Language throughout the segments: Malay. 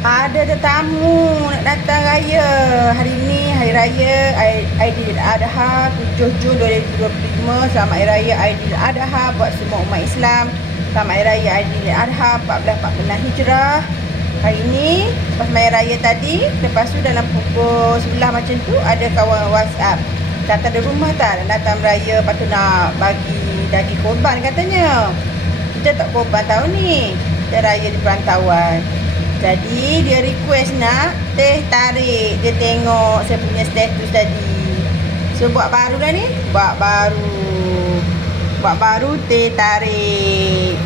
Ada tetamu nak datang raya. Hari ni Hari Raya Aidiladha 7 Jun 2025. Selamat Hari Raya Aidiladha buat semua umat Islam. Selamat Hari Raya Aidiladha 1445 Hijrah. Hari ni lepas Hari Raya tadi, lepas tu dalam pukul 11 macam tu ada kawan WhatsApp kata ada rumah tak nak datang raya, lepas tu nak bagi daging korban katanya. Kita tak korban tahun ni, kita raya di perantauan. Jadi dia request nak teh tarik. Dia tengok saya punya status tadi. So buat baru dah ni. Buat baru teh tarik.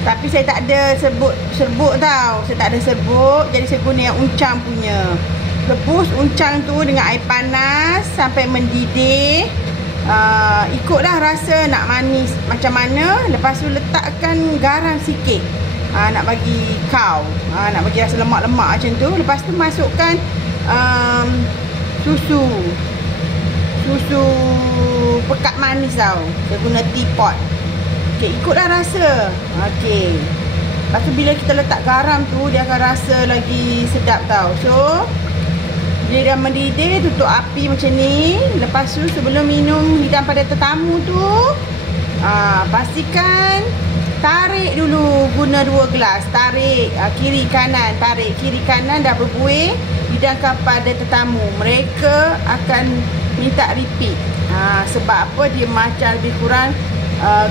Tapi saya tak ada serbuk tau. Saya tak ada serbuk. Jadi saya guna yang uncang punya. Rebus uncang tu dengan air panas sampai mendidih. Ikutlah rasa nak manis macam mana. Lepas tu letakkan garam sikit. Nak bagi kau, nak bagi rasa lemak-lemak macam tu. Lepas tu masukkan susu pekat manis tau. Saya guna teapot. Okay, ikutlah rasa. Okay, lepas tu bila kita letak garam tu, dia akan rasa lagi sedap tau. So dia dah mendidih, tutup api macam ni. Lepas tu sebelum minum hidang pada tetamu tu, pastikan tarik dulu, guna 2 gelas. Tarik kiri kanan, tarik kiri kanan, dah berbuih, hidangkan pada tetamu. Mereka akan minta repeat. Sebab apa? Dia macam lebih kurang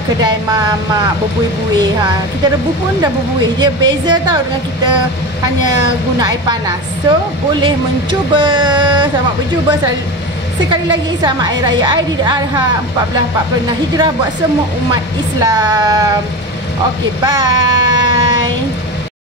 kedai mamak berbuih-buih. Kita rebus pun dah berbuih. Dia beza tau dengan kita hanya guna air panas. So boleh mencuba. Selamat bercuba sekali lagi. Selamat Hari Raya Aidiladha 1445 Hijrah buat semua umat Islam. Okay, bye.